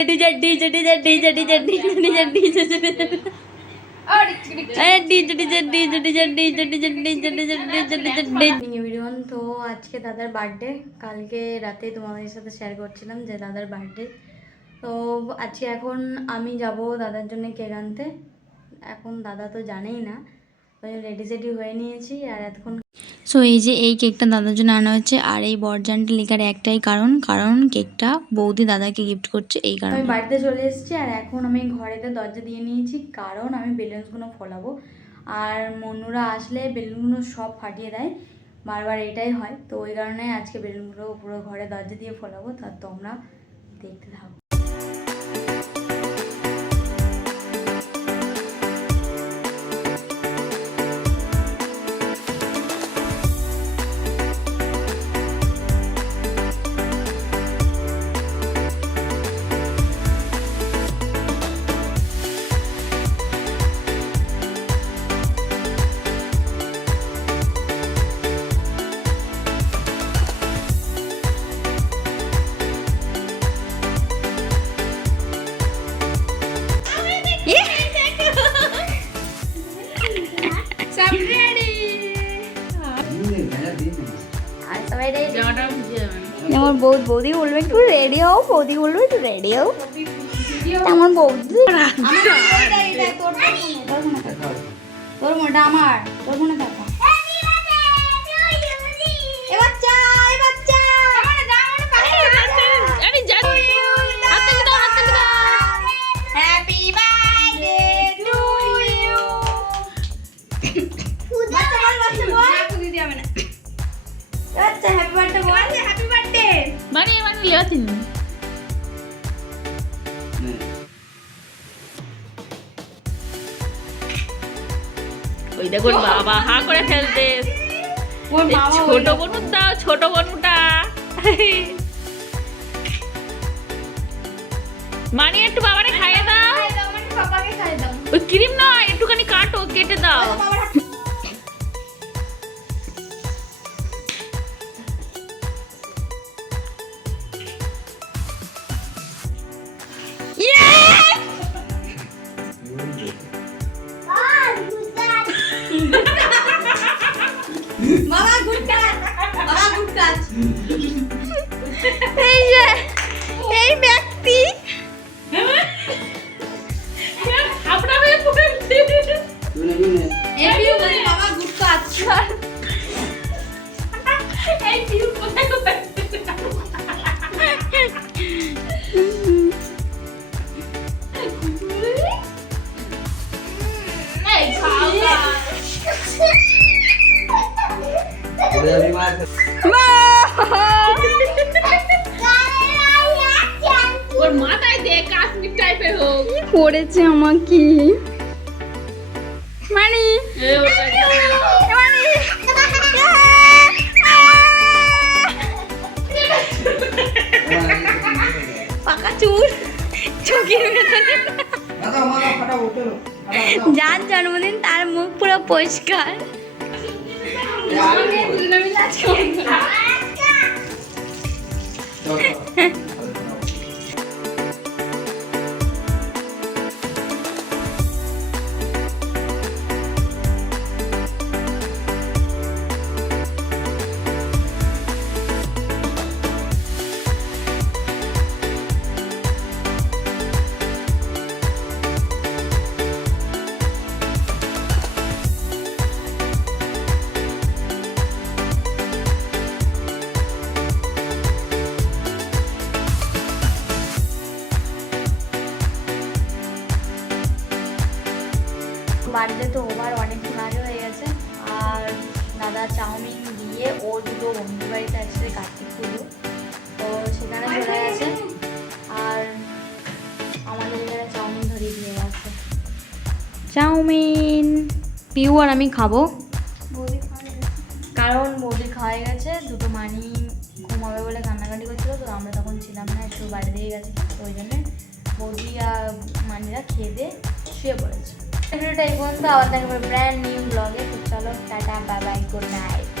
তো আজকে দাদার বার্থডে, কালকে রাতে তোমাদের সাথে শেয়ার করছিলাম যে দাদার বার্থডে। তো আজকে এখন আমি যাব দাদার জন্য কেক আনতে। এখন দাদা তো জানেই না, রেডি সেডি হয়ে নিয়েছি আর এতক্ষণ। সো এই যে এই কেকটা দাদার জন্য আনা হচ্ছে, আর এই বরজানটা লেখার একটাই কারণ কেকটা বৌদি দাদাকে গিফট করছে, এই কারণে। আমি বাড়িতে চলে এসেছি আর এখন আমি ঘরেতে দরজা দিয়ে নিয়েছি, কারণ আমি বেলুনসগুলো ফোলাবো। আর মনুরা আসলে বেলুনগুলো সব ফাটিয়ে দেয়, বারবার এটাই হয়। তো ওই কারণে আজকে বেলুনগুলো পুরো ঘরে দরজা দিয়ে ফোলাবো, তার তোমরা দেখতে থাকো। আমার বৌদি বলবে একটু রেডি হও, বৌদি বলবে একটু রেডি হও। আমার বৌদি তোর মোটা আমার তোর মনে থাকা ওই দেখুন বাবা হা করে ফেলতে। ছোট বনু দাও, ছোট বনুটা মানি একটু বাবারে খাইয়ে দাও। ওই ক্রিম নয়, একটুখানি কাটো, কেটে দাও। এই ব্যক্তি ওর মাথায় দে, কাশ্মীর টাইপের হোক। কি করেছে আমাকে মানে পাকা চুল চোখের ভেতরে। যার জন্মদিন তার মুখ পুরো পরিষ্কার। বাড়িতে তো ওভার অনেকক্ষণ আগে হয়ে গেছে, আর দাদা চাউমিন দিয়ে ও দুটো বন্ধু বাড়িতে আসছে কার্তিক পুজো, তো সেখানে চলে গেছে। আর আমাদের এখানে চাউমিন ধরিয়ে দিয়ে গেছে। চাউমিন পিউ আর আমি খাবো, কারণ বৌদি খাওয়া গেছে। দুটো মানি ঘুমাবে বলে কান্নাকাটি করছিল, তো আমরা তখন ছিলাম না, একটু বাইরে দিয়ে গেছে, তো ওই জন্যে বৌদি আর মানিরা খেয়ে দিয়ে শুয়ে পড়েছে। ভিডিওটা এই পর্যন্ত, আবার দেখা ব্র্যান্ড নিউ ব্লগে। তো চলো tata, bye bye, good night.